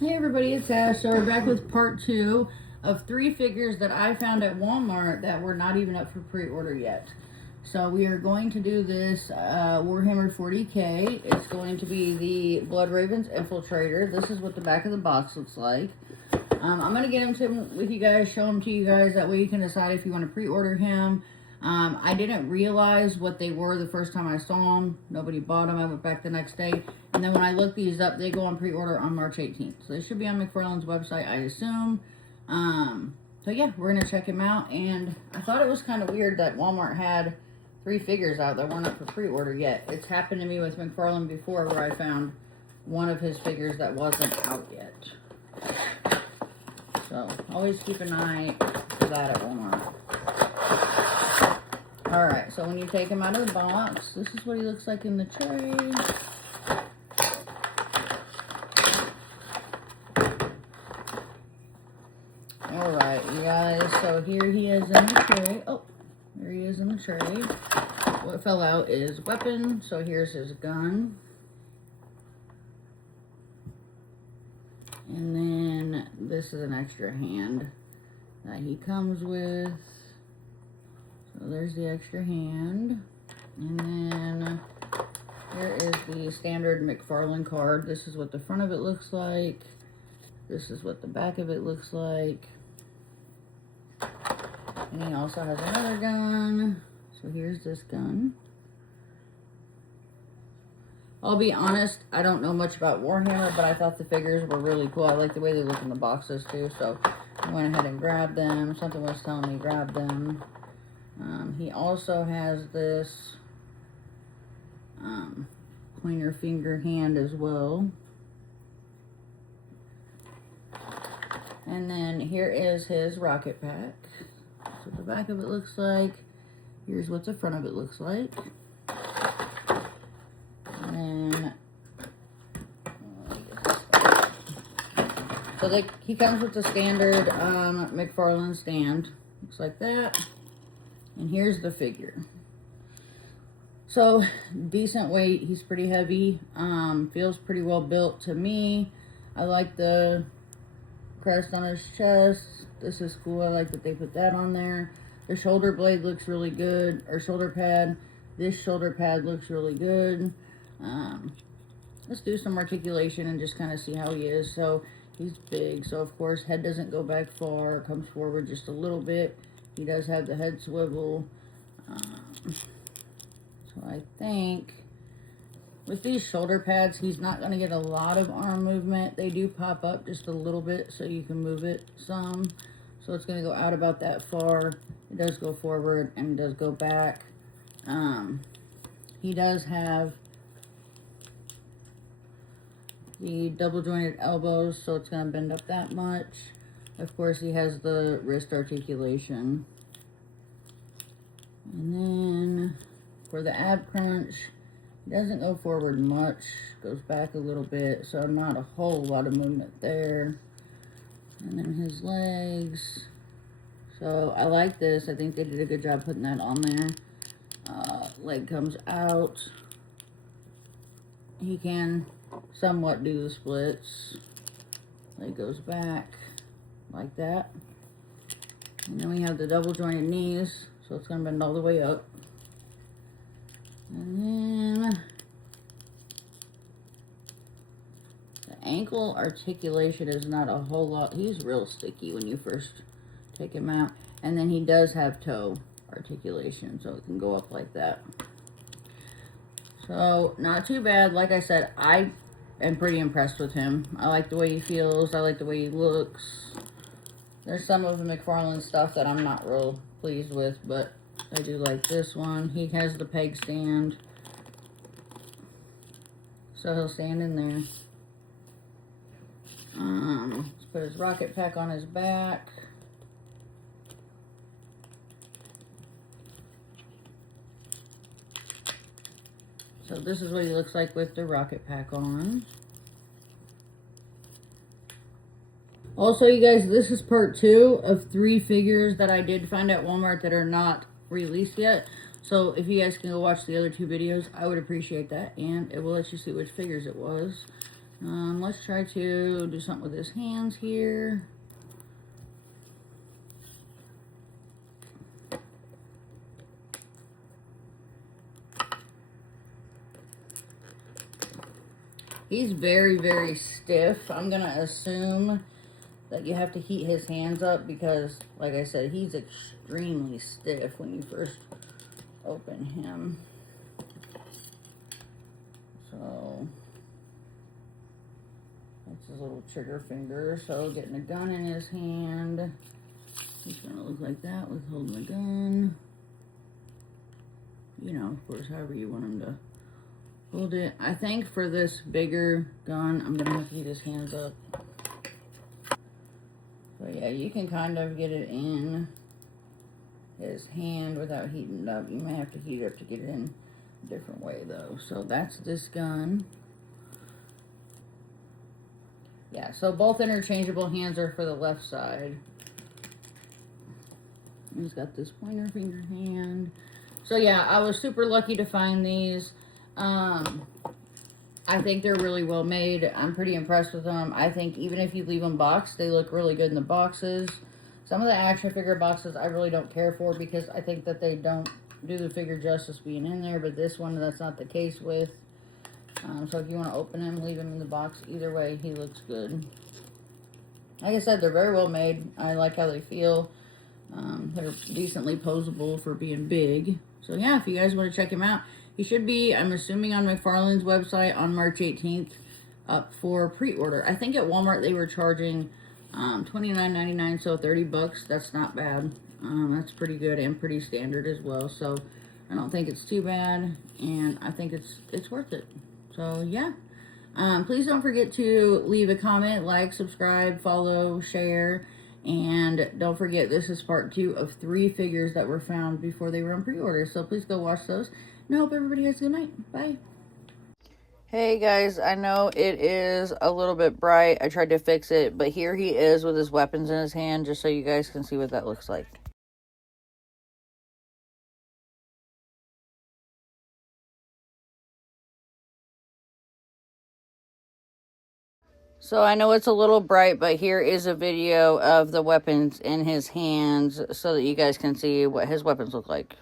Hey everybody, it's Ash. So we're back with part 2 of 3 figures that I found at Walmart that were not even up for pre-order yet. So we are going to do this Warhammer 40k. It's going to be the Blood Ravens Infiltrator. This is what the back of the box looks like. I'm going to get him with you guys, show him to you guys. That way you can decide if you want to pre-order him. I didn't realize what they were the first time I saw them. Nobody bought them. I went back the next day. And then when I looked these up, they go on pre-order on March 18th. So they should be on McFarlane's website, I assume. So yeah, we're going to check him out. And I thought it was kind of weird that Walmart had 3 figures out that weren't up for pre-order yet. It's happened to me with McFarlane before where I found one of his figures that wasn't out yet. So always keep an eye for that at Walmart. Alright, so when you take him out of the box, this is what he looks like in the tray. Alright, you guys, so here he is in the tray. Oh, there he is in the tray. What fell out is weapon, so here's his gun. And then this is an extra hand that he comes with. So there's the extra hand. And then here is the standard McFarlane card. This is what the front of it looks like. This is what the back of it looks like. And he also has another gun. So here's this gun. I'll be honest, I don't know much about Warhammer, but I thought the figures were really cool. I like the way they look in the boxes too, so I went ahead and grabbed them. Something was telling me grab them. He also has this pointer finger hand as well. And then here is his rocket pack. That's what the back of it looks like. Here's what the front of it looks like. And then, so he comes with the standard McFarlane stand. Looks like that. And here's the figure. So, decent weight. He's pretty heavy. Feels pretty well built to me. I like the crest on his chest. This is cool. I like that they put that on there. The shoulder blade looks really good. Or shoulder pad. This shoulder pad looks really good. Let's do some articulation and just kind of see how he is. So, he's big. So, of course, head doesn't go back far. Comes forward just a little bit. He does have the head swivel. So I think with these shoulder pads, he's not going to get a lot of arm movement. They do pop up just a little bit so you can move it some. So it's going to go out about that far. It does go forward and does go back. He does have the double jointed elbows, so it's going to bend up that much. Of course, he has the wrist articulation. And then for the ab crunch, he doesn't go forward much, goes back a little bit, so not a whole lot of movement there. And then his legs. So I like this. I think they did a good job putting that on there. Leg comes out. He can somewhat do the splits. Leg goes back. Like that. And then we have the double jointed knees, so it's going to bend all the way up. And then the ankle articulation is not a whole lot. He's real sticky when you first take him out. And then he does have toe articulation, so it can go up like that. So, not too bad. Like I said, I am pretty impressed with him. I like the way he feels. I like the way he looks. There's some of the McFarlane stuff that I'm not real pleased with, but I do like this one. He has the peg stand, so he'll stand in there. Let's put his rocket pack on his back. So this is what he looks like with the rocket pack on. Also, you guys, this is part 2 of 3 figures that I did find at Walmart that are not released yet. So if you guys can go watch the other 2 videos, I would appreciate that. And it will let you see which figures it was. Let's try to do something with his hands here. He's very, very stiff. I'm going to assume that you have to heat his hands up because, like I said, he's extremely stiff when you first open him. So, that's his little trigger finger. So, getting a gun in his hand. He's going to look like that with holding the gun. You know, of course, however you want him to hold it. I think for this bigger gun, I'm going to have to heat his hands up. So yeah, you can kind of get it in his hand without heating it up. You may have to heat it up to get it in a different way though. So that's this gun. Yeah, so both interchangeable hands are for the left side. He's got this pointer finger hand. So yeah, I was super lucky to find these. I think they're really well made. I'm pretty impressed with them. I think even if you leave them boxed, they look really good in the boxes. Some of the action figure boxes I really don't care for because I think that they don't do the figure justice being in there. But this one, that's not the case with. So if you want to open him, leave him in the box. Either way, he looks good. Like I said, they're very well made. I like how they feel. They're decently posable for being big. So yeah, if you guys want to check him out, he should be, I'm assuming, on McFarlane's website on March 18th up for pre-order. I think at Walmart they were charging $29.99, so $30. That's not bad. That's pretty good and pretty standard as well. So I don't think it's too bad, and I think it's worth it. So yeah. Please don't forget to leave a comment, like, subscribe, follow, share, and don't forget this is part 2 of 3 figures that were found before they were on pre-order. So please go watch those. And I hope everybody has a good night. Bye. Hey guys, I know it is a little bit bright. I tried to fix it, but here he is with his weapons in his hand, just so you guys can see what that looks like. So I know it's a little bright, but here is a video of the weapons in his hands so that you guys can see what his weapons look like.